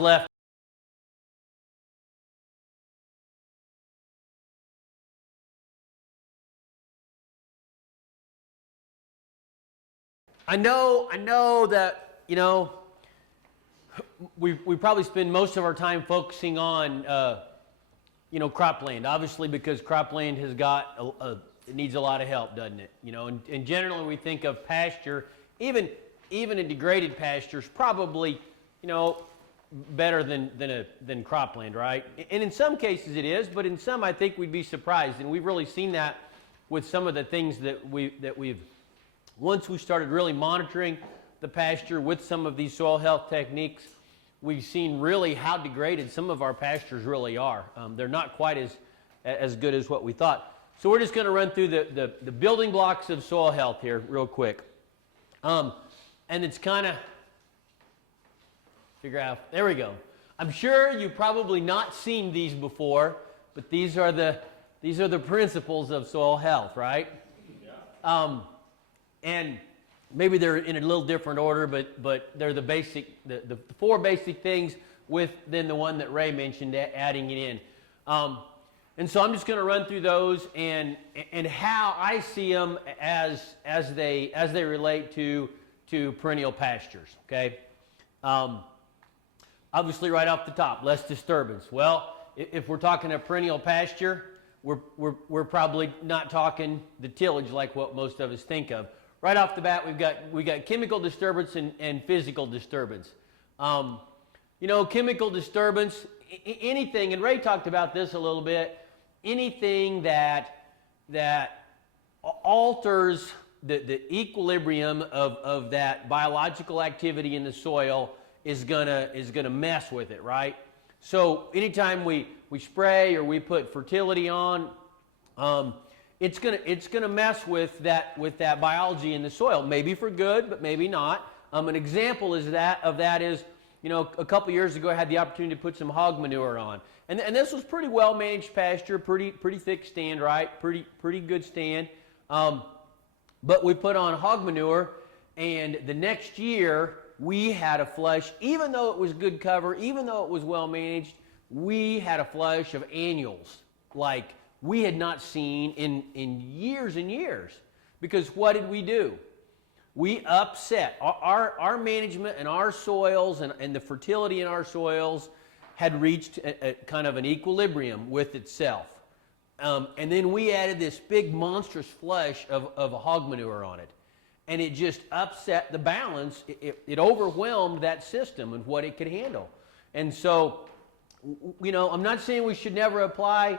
left. I know that, you know, we probably spend most of our time focusing on, you know, cropland, obviously, because cropland has got, it needs a lot of help, doesn't it? You know, and generally we think of pasture, even a degraded pasture is probably, you know, better than cropland, right? And in some cases it is, but in some I think we'd be surprised, and we've really seen that with some of the things that we've once we started really monitoring the pasture with some of these soil health techniques, we've seen really how degraded some of our pastures really are. They're not quite as good as what we thought. So we're just going to run through the building blocks of soil health here real quick. And it's kind of, figure out, there we go. I'm sure you've probably not seen these before, but these are the principles of soil health, right? Yeah. And maybe they're in a little different order, but they're the basic, the four basic things with then the one that Ray mentioned, adding it in. And so I'm just going to run through those and how I see them as they relate to perennial pastures. Okay. Obviously, right off the top, less disturbance. Well, if we're talking a perennial pasture, we're probably not talking the tillage like what most of us think of. Right off the bat, we got chemical disturbance and physical disturbance. You know, chemical disturbance, anything, and Ray talked about this a little bit, anything that alters the equilibrium of that biological activity in the soil is gonna mess with it, right? So anytime we spray or we put fertility on, it's gonna mess with that biology in the soil. Maybe for good, but maybe not. An example of that is, you know, a couple years ago I had the opportunity to put some hog manure on, and this was pretty well managed pasture, pretty thick stand, right? Pretty good stand. But we put on hog manure, and the next year we had a flush, even though it was good cover, even though it was well managed, we had a flush of annuals like we had not seen in years and years. Because what did we do? We upset. Our management and our soils and the fertility in our soils had reached a kind of an equilibrium with itself. And then we added this big monstrous flush of hog manure on it. And it just upset the balance. It overwhelmed that system and what it could handle. And so, you know, I'm not saying we should never apply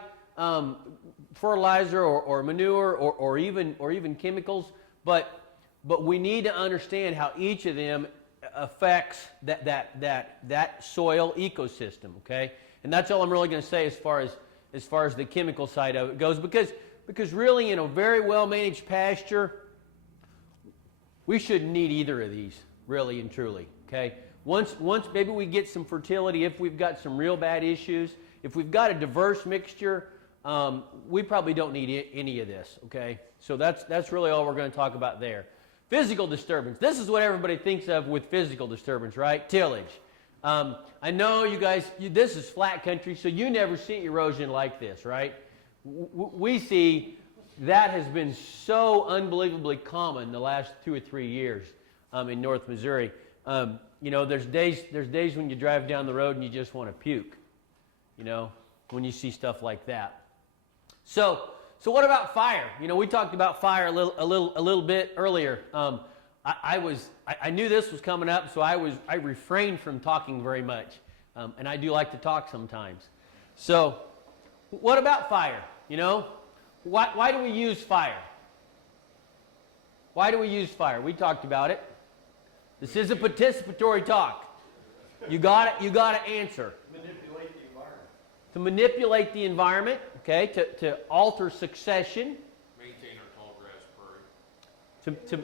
fertilizer or manure or even chemicals, but we need to understand how each of them affects that soil ecosystem. Okay, and that's all I'm really going to say as far as the chemical side of it goes, because really in a very well managed pasture, we shouldn't need either of these, really and truly. Okay, once maybe we get some fertility, if we've got some real bad issues, if we've got a diverse mixture, we probably don't need any of this, okay? So that's really all we're going to talk about there. Physical disturbance. This is what everybody thinks of with physical disturbance, right? Tillage. I know you guys, this is flat country, so you never see erosion like this, right? We see that has been so unbelievably common the last 2 or 3 years in North Missouri. You know, there's days when you drive down the road and you just want to puke, you know, when you see stuff like that. So what about fire? You know, we talked about fire a little bit earlier. I knew this was coming up, so I refrained from talking very much, and I do like to talk sometimes. So, what about fire? You know, why do we use fire? Why do we use fire? We talked about it. This is a participatory talk. You got to answer. Manipulate the environment. To manipulate the environment, okay, to alter succession. Maintain our tall grass prairie. To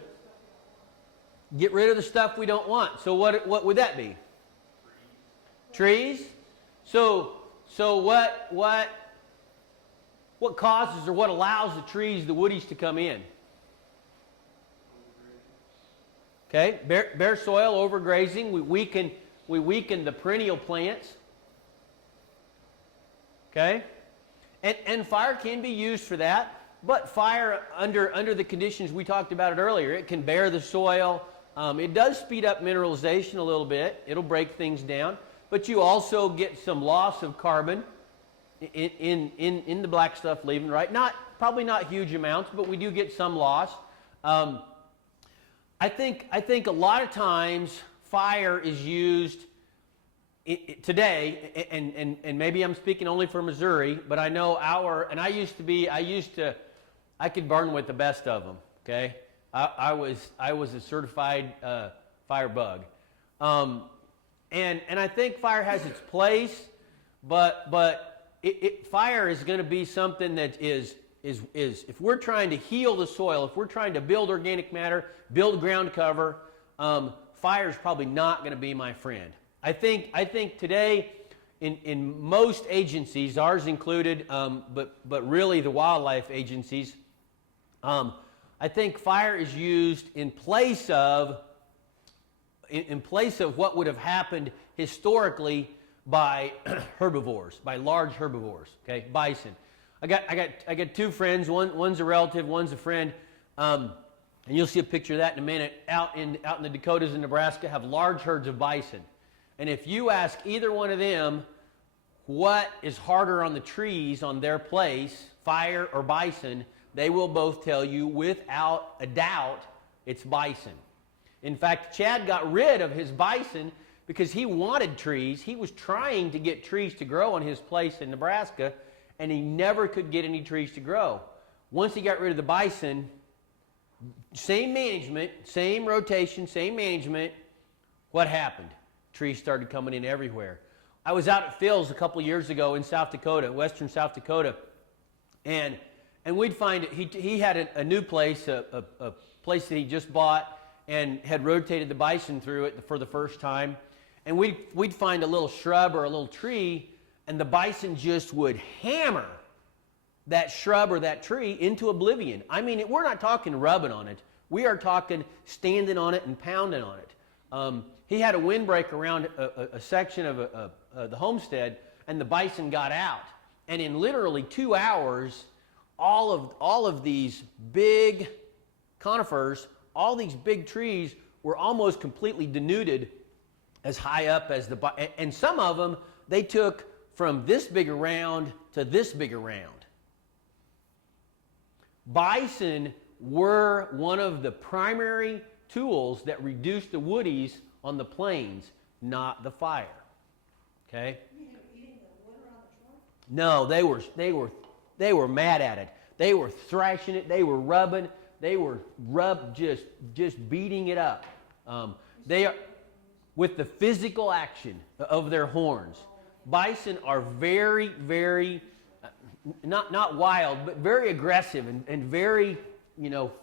get rid of the stuff we don't want. So what would that be? Trees. So what causes or what allows the trees, the woodies, to come in? Okay, bare soil, overgrazing. We weaken the perennial plants. Okay? And fire can be used for that. But fire, under the conditions we talked about it earlier, it can bare the soil. It does speed up mineralization a little bit. It'll break things down. But you also get some loss of carbon in the black stuff leaving, right? Probably not huge amounts, but we do get some loss. I think a lot of times fire is used today, and maybe I'm speaking only for Missouri, but I know I could burn with the best of them. Okay, I was a certified fire bug, and I think fire has its place, but fire is going to be something that is if we're trying to heal the soil, if we're trying to build organic matter, build ground cover, fire is probably not going to be my friend. I think today in most agencies, ours included, but really the wildlife agencies, I think fire is used in place of what would have happened historically by herbivores, by large herbivores. Okay, bison. I got two friends. One's a relative, one's a friend, and you'll see a picture of that in a minute. Out in the Dakotas and Nebraska, have large herds of bison. And if you ask either one of them what is harder on the trees on their place, fire or bison, they will both tell you without a doubt it's bison. In fact, Chad got rid of his bison because he wanted trees. He was trying to get trees to grow on his place in Nebraska, and he never could get any trees to grow. Once he got rid of the bison, same management, same rotation, same management, what happened? Trees started coming in everywhere. I was out at Phil's a couple years ago in South Dakota, western South Dakota, and we'd find he had a new place, a place that he just bought and had rotated the bison through it for the first time. And we'd find a little shrub or a little tree, and the bison just would hammer that shrub or that tree into oblivion. I mean, we're not talking rubbing on it. We are talking standing on it and pounding on it. He had a windbreak around a section of the homestead, and the bison got out. And in literally 2 hours, all of these big conifers, all these big trees were almost completely denuded as high up as and some of them, they took from this big around to this big around. Bison were one of the primary tools that reduced the woodies on the plains, not the fire. Okay? Eating the wood around the trunk? No, they were mad at it. They were thrashing it. They were rubbing. They were just beating it up. They are with the physical action of their horns. Bison are very, very not wild, but very aggressive and very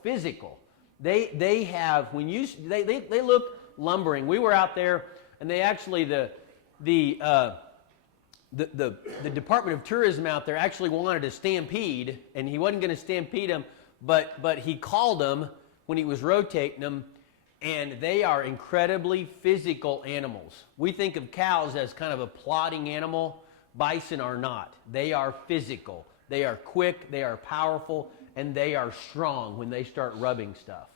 physical. They have they look lumbering. We were out there, and they actually the Department of Tourism out there actually wanted a stampede, and he wasn't going to stampede them, but he called them when he was rotating them, and they are incredibly physical animals. We think of cows as kind of a plodding animal. Bison are not. They are physical. They are quick, they are powerful, and they are strong when they start rubbing stuff.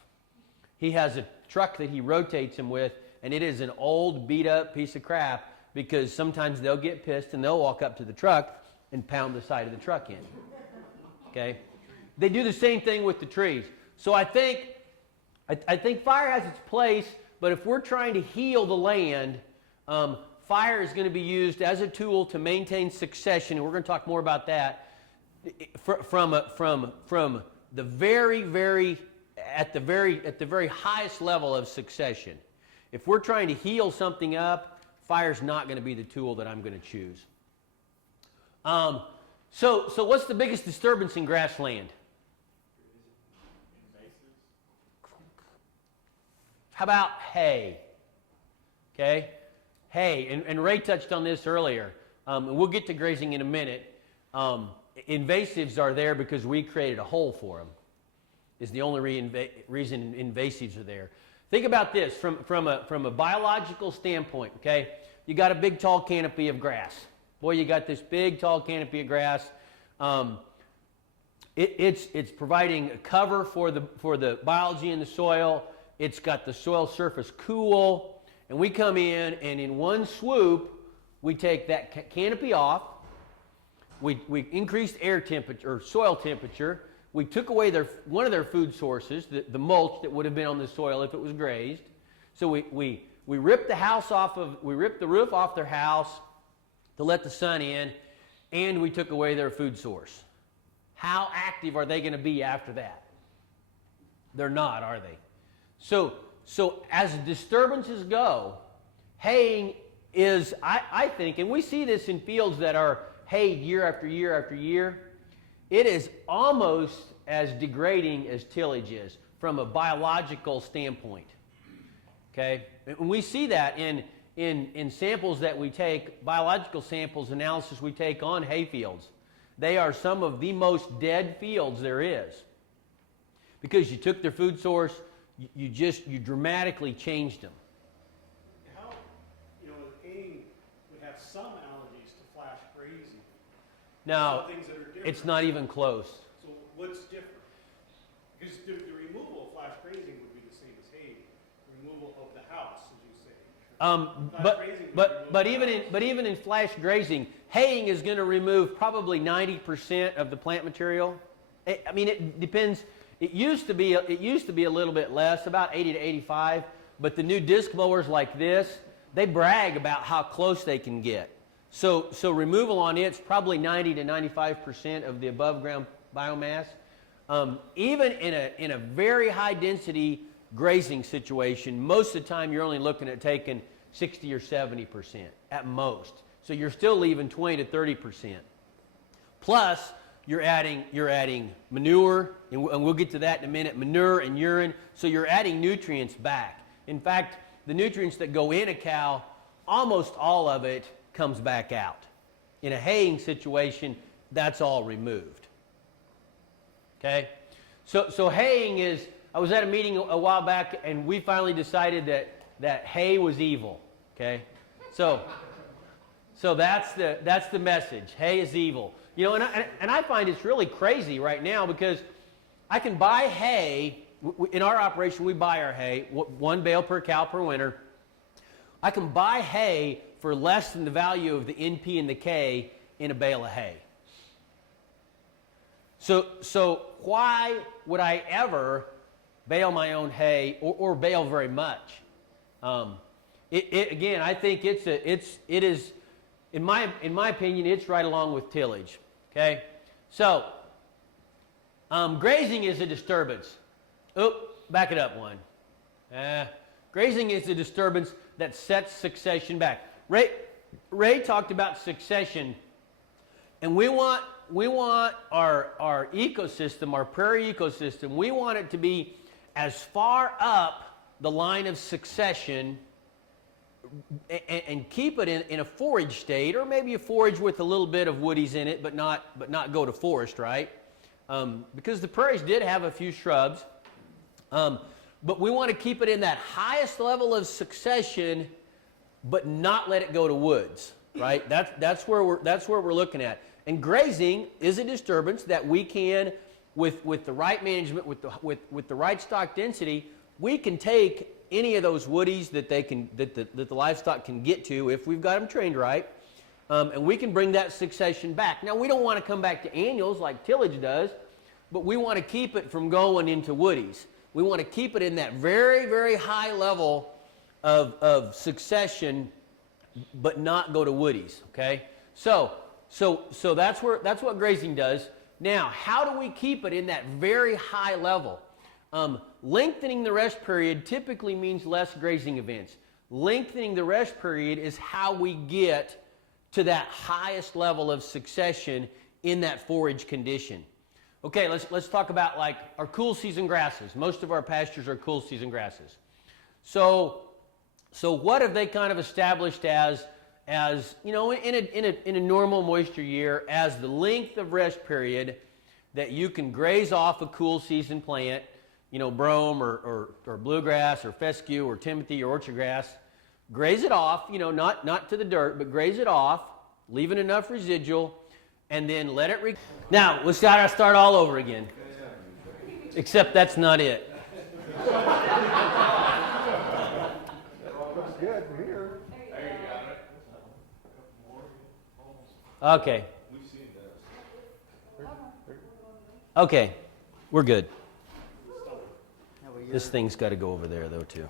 He has a truck that he rotates them with, and it is an old, beat-up piece of crap, because sometimes they'll get pissed and they'll walk up to the truck and pound the side of the truck in. Okay? They do the same thing with the trees. So I think fire has its place, but if we're trying to heal the land, fire is going to be used as a tool to maintain succession, and we're going to talk more about that from the very at the very highest level of succession. If we're trying to heal something up, fire's not going to be the tool that I'm going to choose. So what's the biggest disturbance in grassland? How about hay? Okay, hay, and Ray touched on this earlier. And we'll get to grazing in a minute. Invasives are there because we created a hole for them. Is the only reason invasives are there. Think about this from a biological standpoint, okay? You got a big tall canopy of grass. Boy, you got this big tall canopy of grass. It's providing a cover for the biology in the soil. It's got the soil surface cool. And we come in one swoop, we take that canopy off. We increased air temperature or soil temperature. We took away one of their food sources, the mulch that would have been on the soil if it was grazed. So we ripped the roof off their house to let the sun in, and we took away their food source. How active are they going to be after that? They're not, are they? So as disturbances go, haying is, I think, and we see this in fields that are hayed year after year after year, it is almost as degrading as tillage is from a biological standpoint. Okay? And we see that in samples that we take, biological samples, analysis we take on hay fields. They are some of the most dead fields there is. Because you took their food source, you dramatically changed them. How, haying would have some allergies to flash grazing. Now, Some things that are different. it's not even close. So what's different? Because the removal of flash grazing would be the same as hay. Removal of the house, as you say. But even in flash grazing, haying is going to remove probably 90% of the plant material. I mean, it depends. It used to be a little bit less, about 80 to 85. But the new disc mowers like this, they brag about how close they can get. So removal on it's probably 90 to 95% of the above ground biomass. Even in a very high density grazing situation, most of the time you're only looking at taking 60 or 70% at most. So you're still leaving 20 to 30%. Plus, you're adding manure, and we'll get to that in a minute, manure and urine. So you're adding nutrients back. In fact, the nutrients that go in a cow, almost all of it comes back out. In a haying situation, that's all removed. Okay? So haying is, I was at a meeting a while back, and we finally decided that hay was evil. Okay? So that's the message. Hay is evil. And I find it's really crazy right now because I can buy hay. In our operation, we buy our hay, 1 bale per cow per winter. I can buy hay for less than the value of the NP and the K in a bale of hay. So why would I ever bale my own hay or bale very much? Again, I think it is, in my opinion, it's right along with tillage. Okay, so grazing is a disturbance. Back it up one. Grazing is a disturbance that sets succession back. Ray talked about succession, and we want our ecosystem, our prairie ecosystem, we want it to be as far up the line of succession and keep it in a forage state, or maybe a forage with a little bit of woodies in it, but not go to forest, right? Because the prairies did have a few shrubs, but we want to keep it in that highest level of succession, but not let it go to woods, right? That's where we're looking at. And grazing is a disturbance that we can, with the right management, with the right stock density, we can take any of those woodies that the livestock can get to if we've got them trained right, and we can bring that succession back. Now, we don't want to come back to annuals like tillage does, but we want to keep it from going into woodies. We want to keep it in that very, very high level of succession, but not go to woodies. Okay, so that's what grazing does. Now, how do we keep it in that very high level? Lengthening the rest period typically means less grazing events. Lengthening the rest period is how we get to that highest level of succession in that forage condition. Okay, let's talk about like our cool season grasses. Most of our pastures are cool season grasses. So what have they kind of established as in a normal moisture year as the length of rest period that you can graze off a cool season plant brome or bluegrass or fescue or timothy or orchard grass. Graze it off, not to the dirt, but graze it off, leaving enough residual, and then let it. Now, let's start all over again. Except that's not it. Looks good from here. There you got it. Okay. We've seen this. Okay. We're good. This thing's got to go over there, though, too.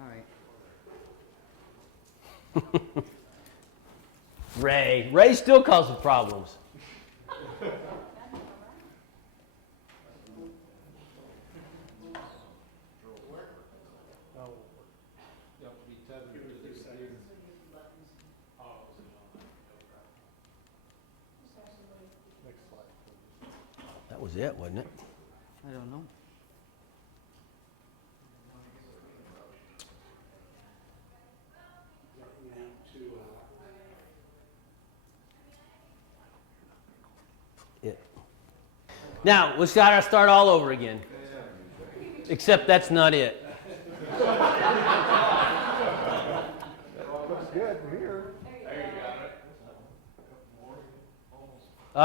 All right. Ray still causing problems. You have to be tethered to the steer. Oh, it was Next slide, please. That was it, wasn't it? I don't know. It. Now, let's start all over again. Except that's not it. Looks good from here. There you got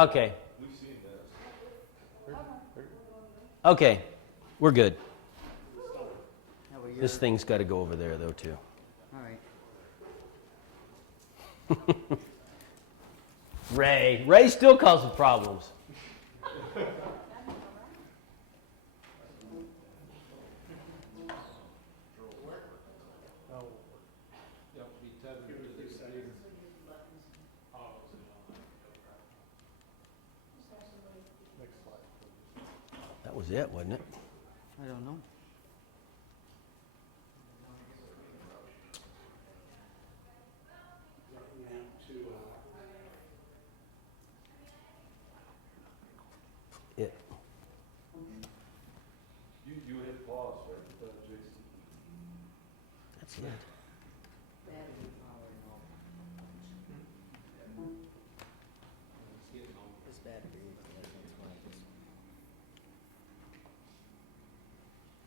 it. Okay. We've seen this. Okay. We're good. Now we're This thing's got to go over there, though, too. All right. Ray still causing problems. You have to be tethered to the steer. Oh, it was Next slide, please. That was it, wasn't it? I don't know. It. You hit pause, right, Jason? That's it. This battery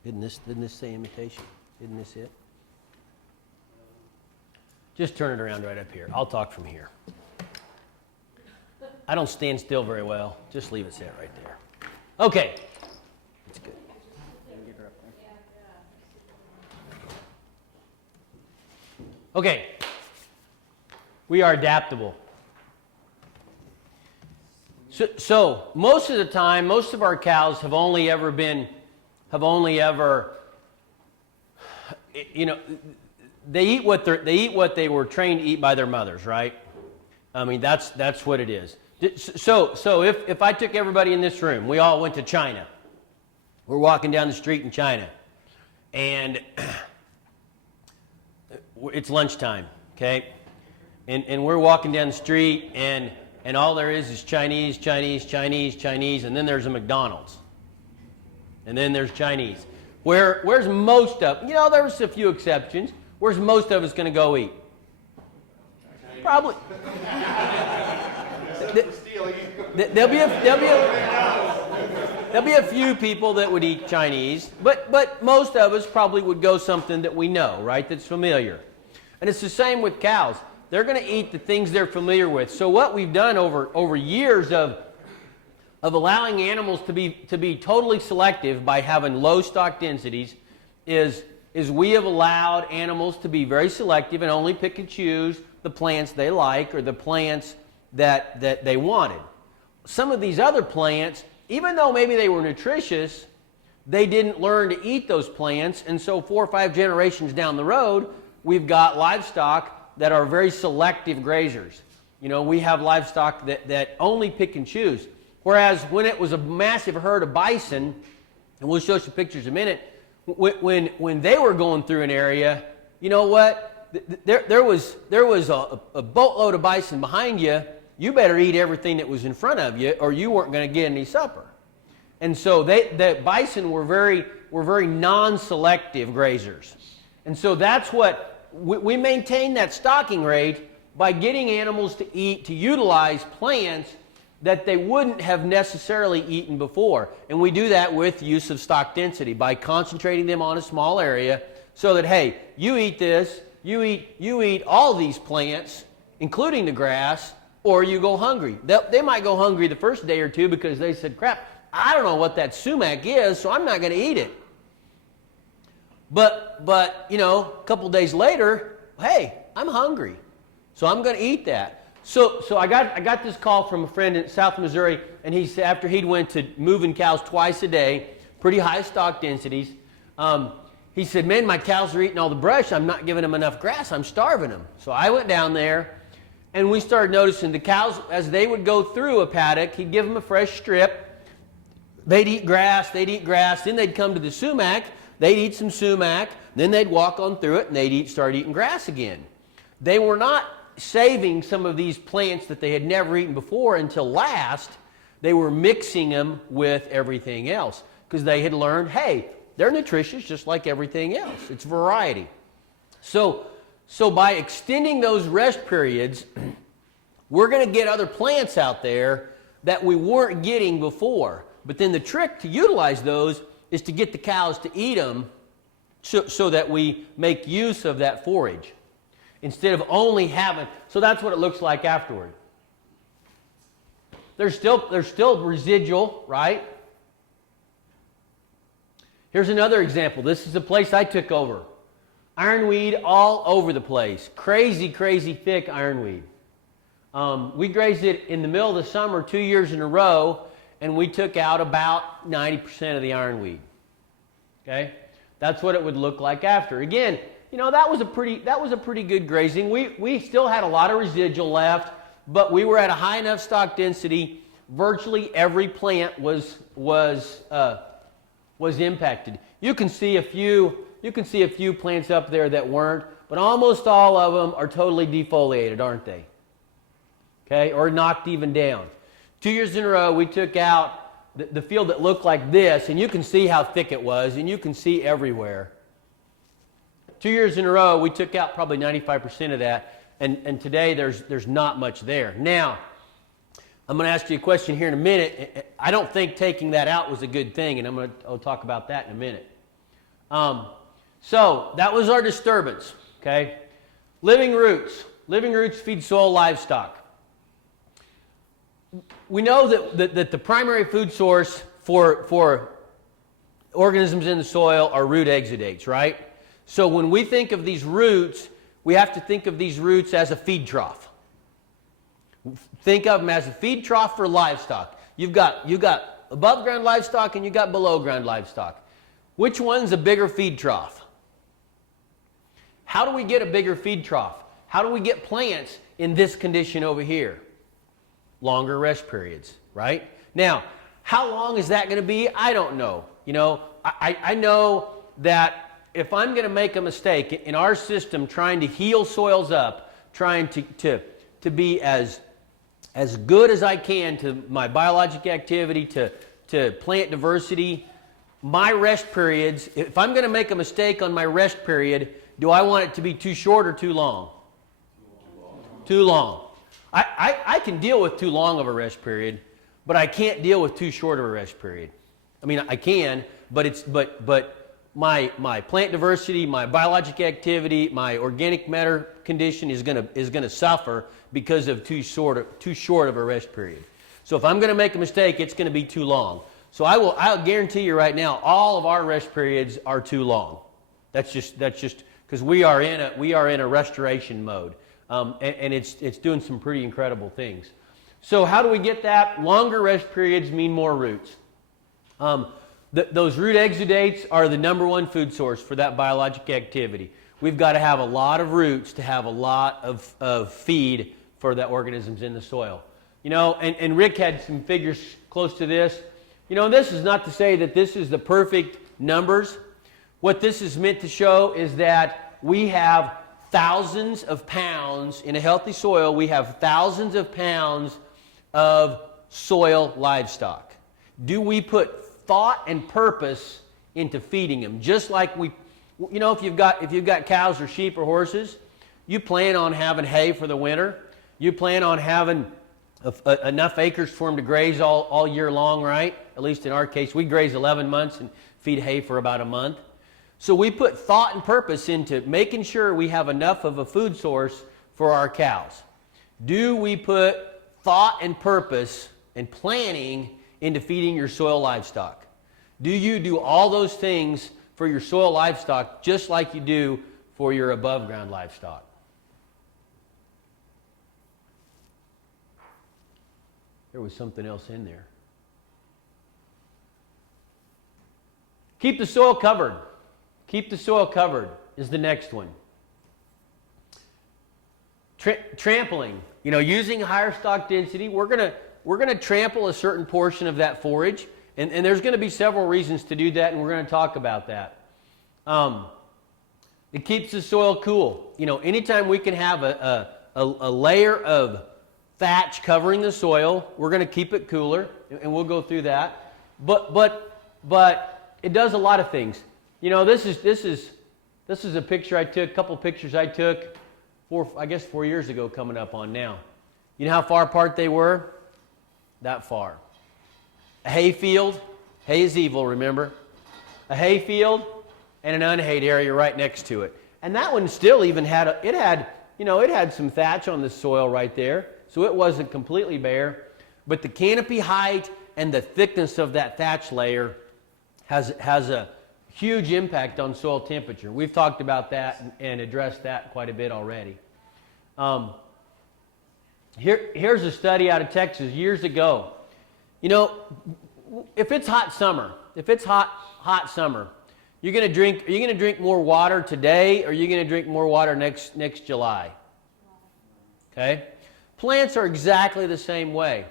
Didn't this say imitation? Isn't this it? Just turn it around right up here. I'll talk from here. I don't stand still very well. Just leave it set right there. Okay. That's good. Get her up there. Okay. We are adaptable. So most of the time, most of our cows have only ever, they eat what they were trained to eat by their mothers, right? I mean, that's what it is. So if I took everybody in this room, we all went to China. We're walking down the street in China, and it's lunchtime, okay? And we're walking down the street, and all there is Chinese, and then there's a McDonald's. And then there's Chinese. Where's most of, there was a few exceptions. Where's most of us going to go eat? Probably. There'll be a few people that would eat Chinese, but most of us probably would go something that we know, right? That's familiar. And it's the same with cows. They're going to eat the things they're familiar with. So what we've done over years of allowing animals to be totally selective by having low stock densities is we have allowed animals to be very selective and only pick and choose the plants they like or the plants that they wanted. Some of these other plants, even though maybe they were nutritious, they didn't learn to eat those plants, and so 4 or 5 generations down the road, we've got livestock that are very selective grazers. We have livestock that only pick and choose. Whereas when it was a massive herd of bison, and we'll show some pictures in a minute, when they were going through an area, you know what? There was a boatload of bison behind you. You better eat everything that was in front of you, or you weren't going to get any supper. And so the bison were very non-selective grazers. And so that's what we maintain that stocking rate by getting animals to utilize plants that they wouldn't have necessarily eaten before. And we do that with use of stock density by concentrating them on a small area so that, hey, you eat this, you eat all these plants, including the grass, or you go hungry. They might go hungry the first day or two because they said, crap, I don't know what that sumac is, so I'm not going to eat it. But you know, a couple days later, hey, I'm hungry, so I'm going to eat that. So I got this call from a friend in South Missouri, and he said after he'd went to moving cows twice a day, pretty high stock densities, he said, man, my cows are eating all the brush. I'm not giving them enough grass. I'm starving them. So I went down there, and we started noticing the cows, as they would go through a paddock, he'd give them a fresh strip. They'd eat grass, then they'd come to the sumac, they'd eat some sumac, then they'd walk on through it, and they'd start eating grass again. They were not saving some of these plants that they had never eaten before until last. They were mixing them with everything else because they had learned, hey, they're nutritious just like everything else. It's variety. So by extending those rest periods, we're going to get other plants out there that we weren't getting before. But then the trick to utilize those is to get the cows to eat them so that we make use of that forage instead of only having. So that's what it looks like afterward. There's still residual, right? Here's another example. This is a place I took over. Ironweed all over the place. Crazy, crazy thick ironweed. We grazed it in the middle of the summer 2 years in a row, and we took out about 90% of the ironweed. Okay? That's what it would look like after. Again, you know, that was a pretty good grazing. We still had a lot of residual left, but we were at a high enough stock density. Virtually every plant was impacted. You can see a few plants up there that weren't, but almost all of them are totally defoliated, aren't they? Okay, or knocked even down. 2 years in a row, we took out the field that looked like this, and you can see how thick it was, and you can see everywhere. 2 years in a row, we took out probably 95% of that, and today there's not much there. Now, I'm going to ask you a question here in a minute. I don't think taking that out was a good thing, and I'll talk about that in a minute. So that was our disturbance. Okay, living roots. Living roots feed soil livestock. We know that the primary food source for organisms in the soil are root exudates, right? So when we think of these roots, we have to think of these roots as a feed trough. Think of them as a feed trough for livestock. You've got above ground livestock and you've got below ground livestock. Which one's a bigger feed trough? How do we get a bigger feed trough? How do we get plants in this condition over here? Longer rest periods, right? Now, how long is that going to be? I don't know. You know, I know that if I'm going to make a mistake in our system trying to heal soils up, trying to be as good as I can to my biologic activity, to plant diversity, my rest periods, if I'm going to make a mistake on my rest period, do I want it to be too short or too long? Too long. I can deal with too long of a rest period, but I can't deal with too short of a rest period. I mean, I can, but my plant diversity, my biologic activity, my organic matter condition is gonna suffer because of too short of a rest period. So if I'm going to make a mistake, it's going to be too long. So I'll guarantee you right now, all of our rest periods are too long. That's just because we are in a restoration mode. And it's doing some pretty incredible things. So how do we get that? Longer rest periods mean more roots. Those root exudates are the number one food source for that biologic activity. We've got to have a lot of roots to have a lot of feed for the organisms in the soil. You know, and Rick had some figures close to this. You know, this is not to say that this is the perfect numbers. What this is meant to show is that we have thousands of pounds in a healthy soil. We have thousands of pounds of soil livestock. Do we put thought and purpose into feeding them? Just like we, you know, if you've got cows or sheep or horses, you plan on having hay for the winter. You plan on having enough acres for them to graze all year long, right? At least in our case, we graze 11 months and feed hay for about a month. So we put thought and purpose into making sure we have enough of a food source for our cows. Do we put thought and purpose and planning into feeding your soil livestock? Do you do all those things for your soil livestock just like you do for your above ground livestock? There was something else in there. Keep the soil covered. Keep the soil covered is the next one. Trampling. You know, using higher stock density, we're gonna trample a certain portion of that forage, and there's going to be several reasons to do that, and we're going to talk about that. It keeps the soil cool. You know, anytime we can have a layer of thatch covering the soil, we're going to keep it cooler, and we'll go through that. But it does a lot of things. You know, this is a picture I took, a couple pictures I took 4 years ago coming up on now. You know how far apart they were? That far. A hay field, hay is evil, remember? A hay field and an unhayed area right next to it. And that one still even had it had some thatch on the soil right there, so it wasn't completely bare. But the canopy height and the thickness of that thatch layer has a huge impact on soil temperature. We've talked about that and addressed that quite a bit already. Here's a study out of Texas years ago. You know, if it's hot summer, hot summer, are you going to drink more water today, or are you going to drink more water next July? Okay? Plants are exactly the same way.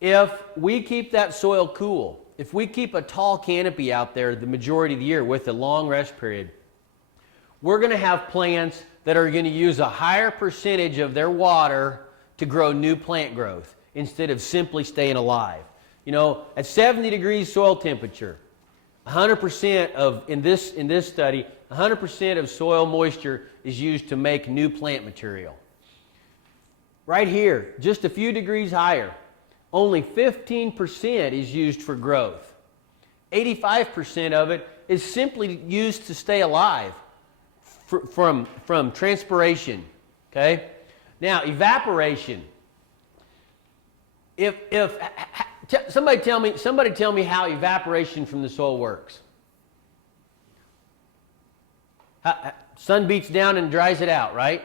If we keep that soil cool, if we keep a tall canopy out there the majority of the year with a long rest period, we're going to have plants that are going to use a higher percentage of their water to grow new plant growth instead of simply staying alive. You know, at 70 degrees soil temperature, 100% of, in this study, 100% of soil moisture is used to make new plant material. Right here, just a few degrees higher, only 15% is used for growth. 85% of it is simply used to stay alive from transpiration. Okay? Now, evaporation. Somebody tell me how evaporation from the soil works. Sun beats down and dries it out, right?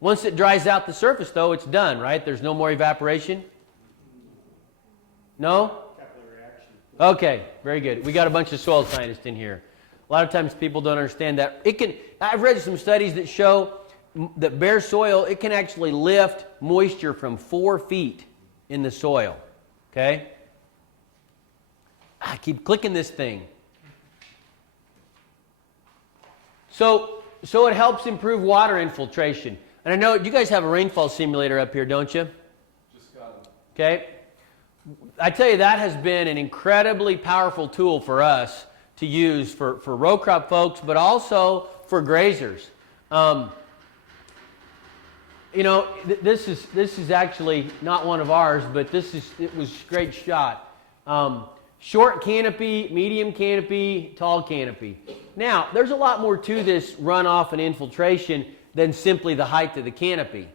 Once it dries out the surface, though, it's done, right? There's no more evaporation? No? Capillary reaction. Okay, very good. We got a bunch of soil scientists in here. A lot of times people don't understand that. I've read some studies that show that bare soil, it can actually lift moisture from 4 feet in the soil. Okay? I keep clicking this thing. So it helps improve water infiltration. And I know you guys have a rainfall simulator up here, don't you? Just got it. Okay? I tell you, that has been an incredibly powerful tool for us to use for row crop folks, but also for grazers. You know, this is actually not one of ours, but it was a great shot. Short canopy, medium canopy, tall canopy. Now, there's a lot more to this runoff and infiltration than simply the height of the canopy.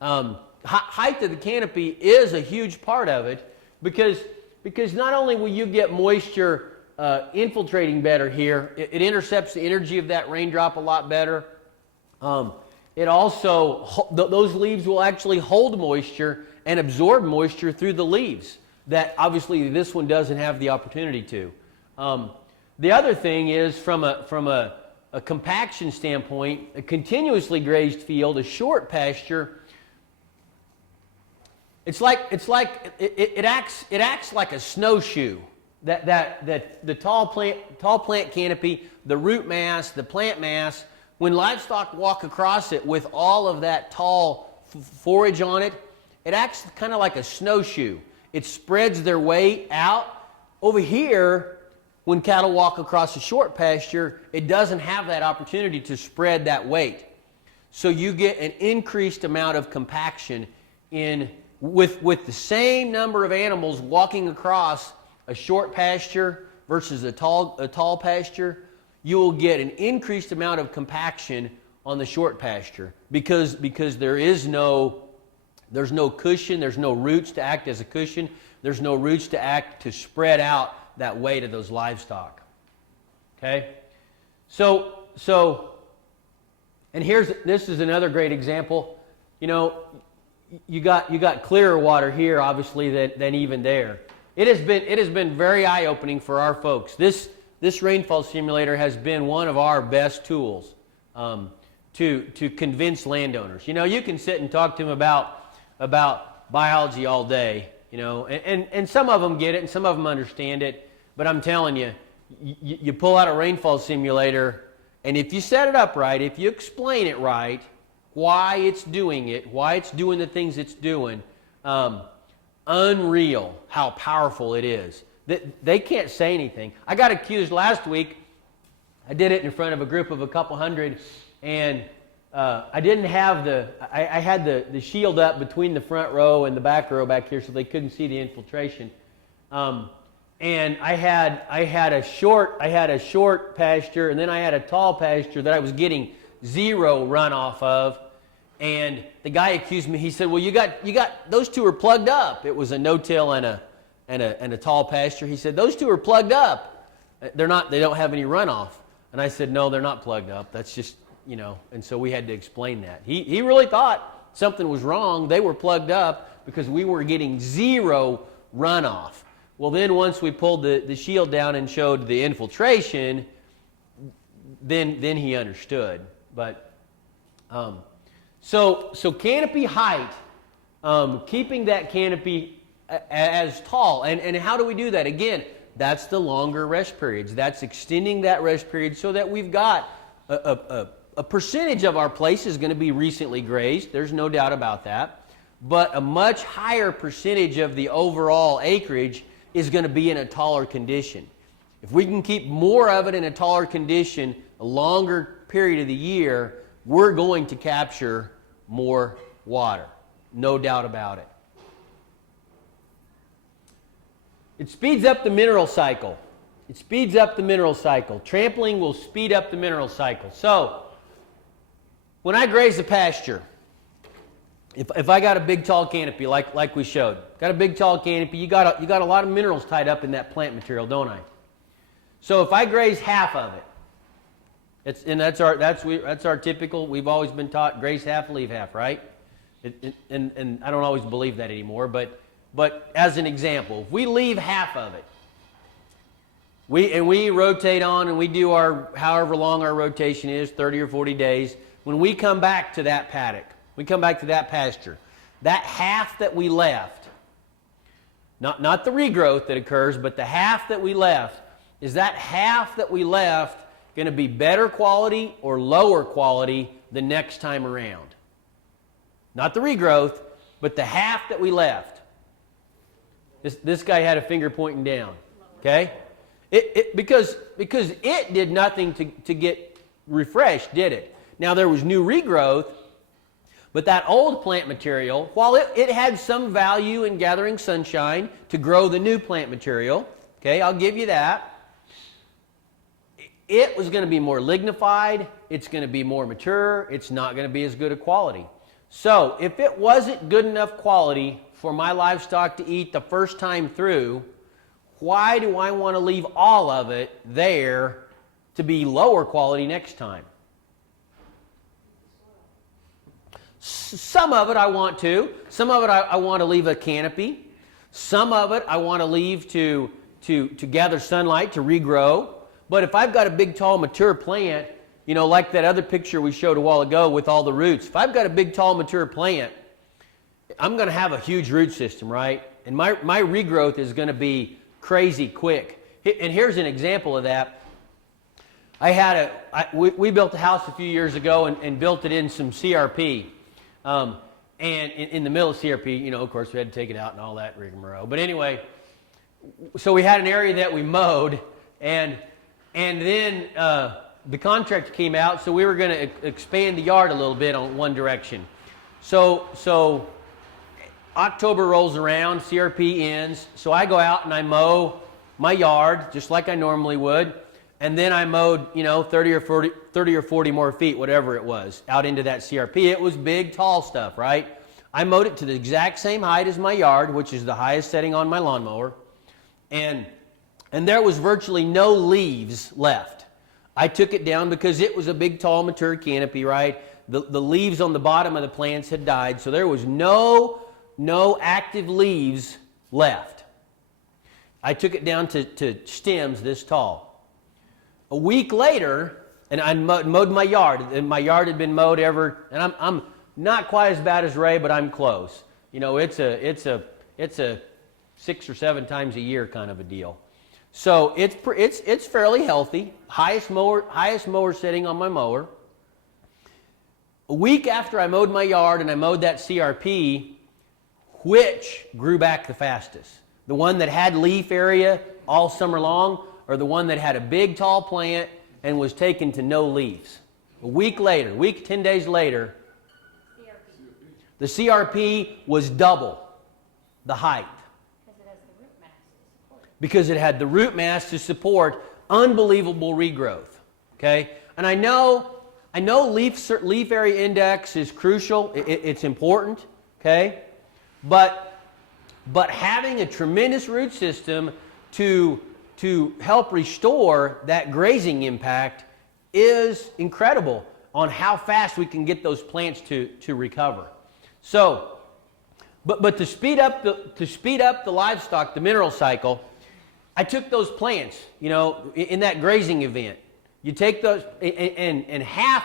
Height of the canopy is a huge part of it because not only will you get moisture infiltrating better here, it intercepts the energy of that raindrop a lot better. It also, those leaves will actually hold moisture and absorb moisture through the leaves that obviously this one doesn't have the opportunity to. The other thing is from a compaction standpoint, a continuously grazed field, a short pasture, it acts like a snowshoe. That the tall plant canopy, the root mass, the plant mass, when livestock walk across it with all of that tall forage on it, it acts kind of like a snowshoe. It spreads their weight out. Over here, when cattle walk across a short pasture, it doesn't have that opportunity to spread that weight. So you get an increased amount of compaction in with the same number of animals walking across a short pasture versus a tall pasture, you will get an increased amount of compaction on the short pasture because there's no cushion, there's no roots to act as a cushion, there's no roots to act to spread out that weight of those livestock. Okay? So and this is another great example. You know, you got clearer water here, obviously, than even there. It has been very eye-opening for our folks. This rainfall simulator has been one of our best tools to convince landowners. You know, you can sit and talk to them about biology all day, you know, and some of them get it and some of them understand it. But I'm telling you, you pull out a rainfall simulator, and if you set it up right, if you explain it right, why it's doing it, why it's doing the things it's doing, unreal how powerful it is. They can't say anything. I got accused last week. I did it in front of a group of a couple hundred, and I didn't have I had the shield up between the front row and the back row back here, so they couldn't see the infiltration. And I had a short pasture, and then I had a tall pasture that I was getting zero runoff of. And the guy accused me. He said, "Well, you got those two are plugged up." It was a no-till and a tall pasture. He said, "Those two are plugged up. They don't have any runoff." And I said, "No, they're not plugged up. That's just, you know." And so we had to explain that. He really thought something was wrong. They were plugged up because we were getting zero runoff. Well, then once we pulled the shield down and showed the infiltration, then he understood. But so canopy height, keeping that canopy as tall, and how do we do that? Again, that's the longer rest periods. That's extending that rest period so that we've got a percentage of our place is going to be recently grazed. There's no doubt about that. But a much higher percentage of the overall acreage is going to be in a taller condition. If we can keep more of it in a taller condition a longer period of the year, we're going to capture more water. No doubt about it. It speeds up the mineral cycle. It speeds up the mineral cycle. Trampling will speed up the mineral cycle. So, when I graze a pasture, if I got a big tall canopy like we showed, got a big tall canopy, you got a lot of minerals tied up in that plant material, don't I? So if I graze half of it, that's our typical. We've always been taught graze half, leave half, right? And I don't always believe that anymore. But as an example, if we leave half of it, we rotate on and we do our however long our rotation is, 30 or 40 days. When we come back to that paddock, we come back to that pasture, that half that we left, not the regrowth that occurs, but the half that we left, is that half that we left going to be better quality or lower quality the next time around? Not the regrowth, but the half that we left. This guy had a finger pointing down. Okay? Because it did nothing to get refreshed, did it? Now there was new regrowth, but that old plant material, while it had some value in gathering sunshine to grow the new plant material, okay, I'll give you that. It was going to be more lignified, it's going to be more mature, it's not going to be as good a quality. So if it wasn't good enough quality for my livestock to eat the first time through, why do I want to leave all of it there to be lower quality next time? Some of it I want to. Some of it I want to leave a canopy. Some of it I want to leave to gather sunlight, to regrow. But if I've got a big, tall, mature plant, you know, like that other picture we showed a while ago with all the roots, if I've got a big, tall, mature plant, I'm going to have a huge root system, right? And my regrowth is going to be crazy quick. And here's an example of that. We built a house a few years ago and built it in some CRP. And in the middle of CRP, you know, of course, we had to take it out and all that rigmarole. But anyway, so we had an area that we mowed, and then the contractor came out, so we were going to expand the yard a little bit on one direction. So October rolls around, CRP ends, so I go out and I mow my yard just like I normally would, and then I mowed, 30 or 40 more feet, whatever it was, out into that CRP. It was big, tall stuff, right? I mowed it to the exact same height as my yard, which is the highest setting on my lawnmower, and there was virtually no leaves left. I took it down because it was a big, tall, mature canopy, right? The leaves on the bottom of the plants had died, so there was no active leaves left. I took it down to stems this tall. A week later, and I mowed my yard, and my yard had been mowed and I'm not quite as bad as Ray, but I'm close. It's a 6 or 7 times a year kind of a deal. So it's fairly healthy. Highest mower setting on my mower. A week after I mowed my yard and I mowed that CRP, which grew back the fastest? The one that had leaf area all summer long, or the one that had a big tall plant and was taken to no leaves? A week later, 10 days later, the CRP was double the height. Because it had the root mass to support unbelievable regrowth. Okay? And I know leaf area index is crucial. It's important. Okay? But having a tremendous root system to help restore that grazing impact is incredible on how fast we can get those plants to recover. So, but to speed up the livestock, the mineral cycle, I took those plants, in that grazing event. You take those, and half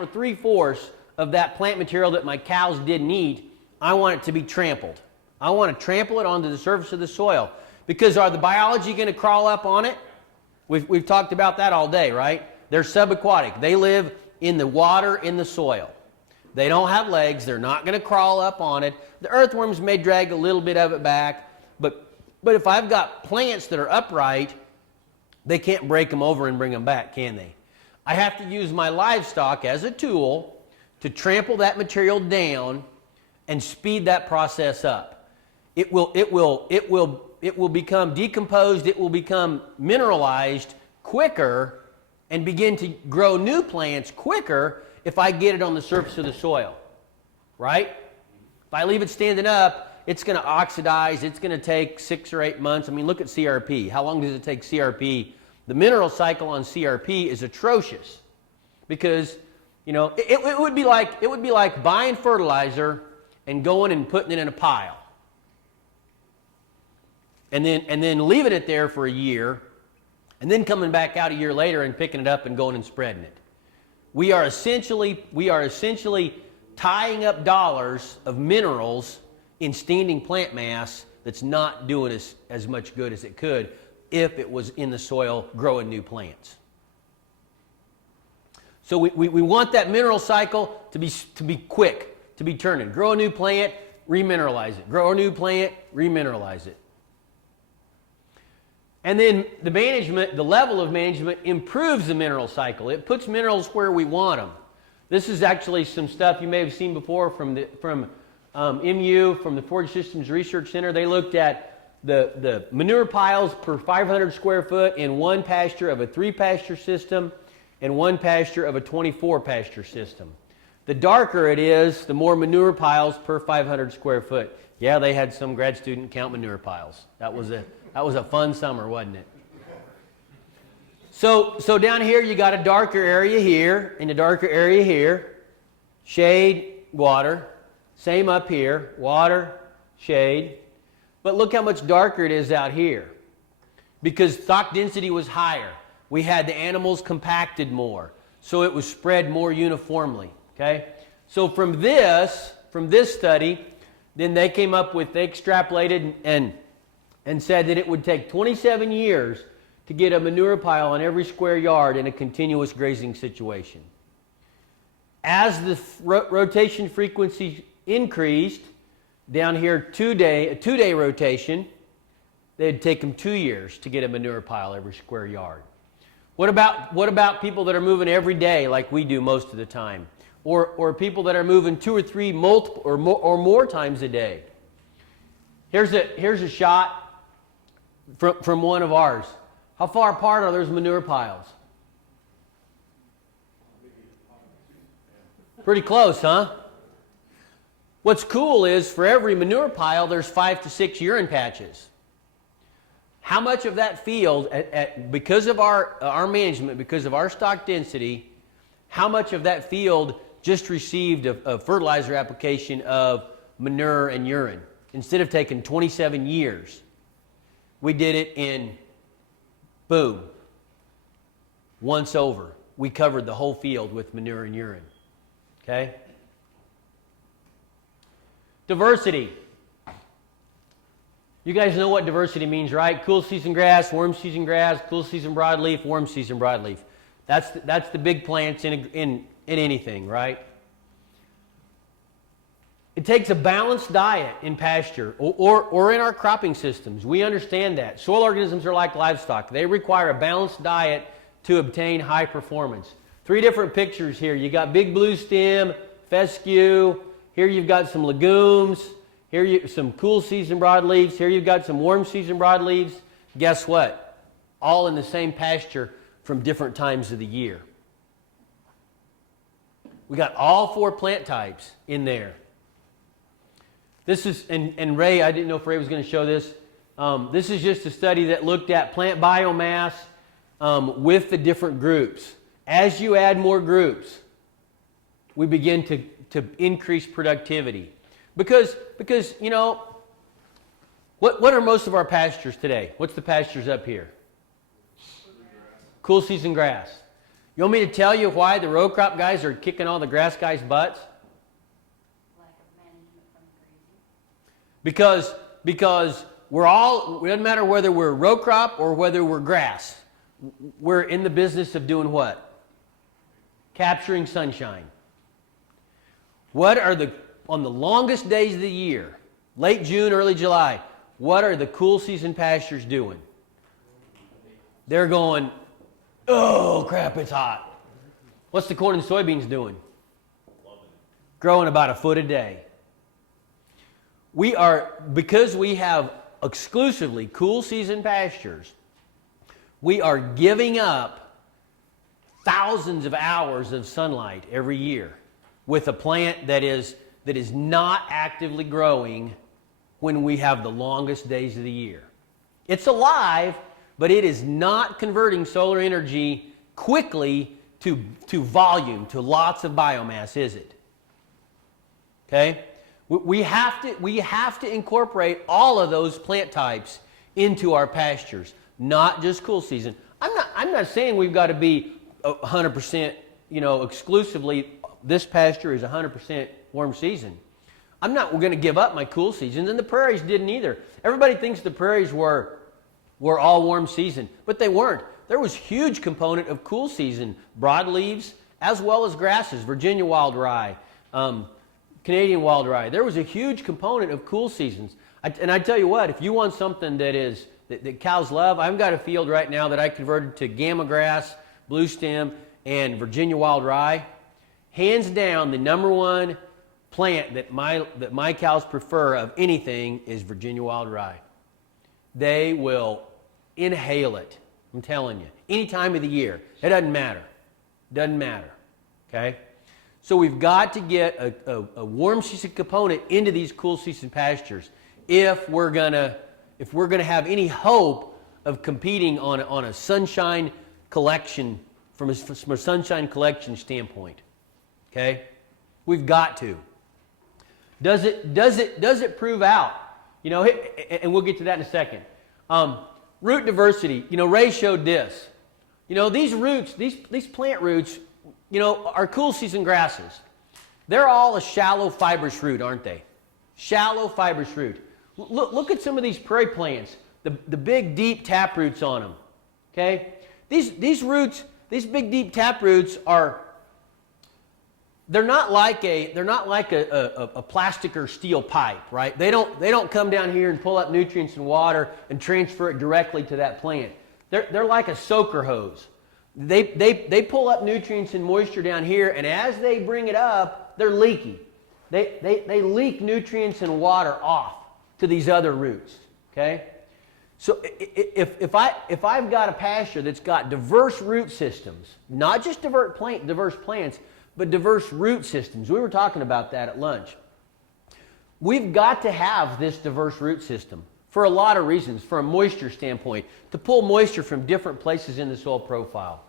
or 3/4 of that plant material that my cows didn't eat, I want it to be trampled. I want to trample it onto the surface of the soil. Because are the biology going to crawl up on it? We've talked about that all day, right? They're subaquatic. They live in the water, in the soil. They don't have legs. They're not going to crawl up on it. The earthworms may drag a little bit of it back, but if I've got plants that are upright, they can't break them over and bring them back, can they? I have to use my livestock as a tool to trample that material down and speed that process up. It will become decomposed, it will become mineralized quicker and begin to grow new plants quicker if I get it on the surface of the soil, right? If I leave it standing up, it's going to oxidize. It's going to take 6 or 8 months. I mean, look at CRP. How long does it take CRP? The mineral cycle on CRP is atrocious because, it would be like buying fertilizer and going and putting it in a pile, and then leaving it there for a year, and then coming back out a year later and picking it up and going and spreading it. We are essentially tying up dollars of minerals in standing plant mass that's not doing as much good as it could if it was in the soil growing new plants. So we want that mineral cycle to be quick, to be turning. Grow a new plant, remineralize it. Grow a new plant, remineralize it. And then the level of management improves the mineral cycle. It puts minerals where we want them. This is actually some stuff you may have seen before from MU, from the Forage Systems Research Center. They looked at the manure piles per 500 square foot in one pasture of a 3-pasture system and one pasture of a 24-pasture system. The darker it is, the more manure piles per 500 square foot. Yeah, they had some grad student count manure piles. That was a fun summer, wasn't it? So down here you got a darker area here and a darker area here. Shade, water. Same up here, water, shade. But look how much darker it is out here. Because stock density was higher. We had the animals compacted more. So it was spread more uniformly. Okay? So from this study, then they extrapolated and said that it would take 27 years to get a manure pile on every square yard in a continuous grazing situation. As the rotation frequency increased, down here a two-day rotation, they'd take them 2 years to get a manure pile every square yard. What about people that are moving every day like we do most of the time? Or people that are moving 2 or 3 multiple or more times a day? Here's a shot from one of ours. How far apart are those manure piles? Pretty close, huh? What's cool is for every manure pile, there's 5 to 6 urine patches. How much of that field, because of our management, because of our stock density, how much of that field just received a fertilizer application of manure and urine? Instead of taking 27 years, we did it in, boom, once over. We covered the whole field with manure and urine. Okay? Diversity. You guys know what diversity means, right? Cool season grass, warm season grass, cool season broadleaf, warm season broadleaf. That's the big plants in anything, right? It takes a balanced diet in pasture or in our cropping systems. We understand that. Soil organisms are like livestock. They require a balanced diet to obtain high performance. 3 different pictures here. You got big blue stem, fescue. Here you've got some legumes. Here some cool season broadleaves. Here you've got some warm season broadleaves. Guess what? All in the same pasture from different times of the year. We got all 4 plant types in there. This is, and Ray, I didn't know if Ray was going to show this. This is just a study that looked at plant biomass with the different groups. As you add more groups, we begin to increase productivity. Because you know, what are most of our pastures today? What's the pastures up here? Cool season grass. You want me to tell you why the row crop guys are kicking all the grass guys' butts? Lack of management from grazing. Because we're all, it doesn't matter whether we're row crop or whether we're grass. We're in the business of doing what? Capturing sunshine. What are on the longest days of the year, late June, early July, what are the cool season pastures doing? They're going, oh crap, it's hot. What's the corn and soybeans doing? Growing about a foot a day. Because we have exclusively cool season pastures, we are giving up thousands of hours of sunlight every year with a plant that is not actively growing when we have the longest days of the year. It's alive, but it is not converting solar energy quickly to volume, to lots of biomass, is it? Okay? We have to incorporate all of those plant types into our pastures, not just cool season. I'm not saying we've got to be 100%, exclusively this pasture is 100% warm season. We're going to give up my cool seasons, and the prairies didn't either. Everybody thinks the prairies were all warm season, but they weren't. There was huge component of cool season broadleaves as well as grasses, Virginia wild rye, Canadian wild rye. There was a huge component of cool seasons. And I tell you what, if you want something that cows love, I've got a field right now that I converted to gamma grass, blue stem, and Virginia wild rye. Hands down, the number one plant that my cows prefer of anything is Virginia wild rye. They will inhale it, I'm telling you, any time of the year. It doesn't matter. Doesn't matter. Okay? So we've got to get a warm season component into these cool season pastures if we're gonna have any hope of competing on a sunshine collection from a sunshine collection standpoint. Okay? We've got to. Does it prove out? And we'll get to that in a second. Root diversity. Ray showed this. These roots, these plant roots, are cool season grasses. They're all a shallow fibrous root, aren't they? Shallow fibrous root. Look at some of these prairie plants, the big deep tap roots on them. Okay? These roots, these big deep tap roots they're not like a plastic or steel pipe, right? They don't come down here and pull up nutrients and water and transfer it directly to that plant. They're like a soaker hose. They pull up nutrients and moisture down here, and as they bring it up, they're leaky. They leak nutrients and water off to these other roots, okay? So if I've got a pasture that's got diverse root systems, not just diverse plants, but diverse root systems. We were talking about that at lunch. We've got to have this diverse root system for a lot of reasons, from a moisture standpoint, to pull moisture from different places in the soil profile.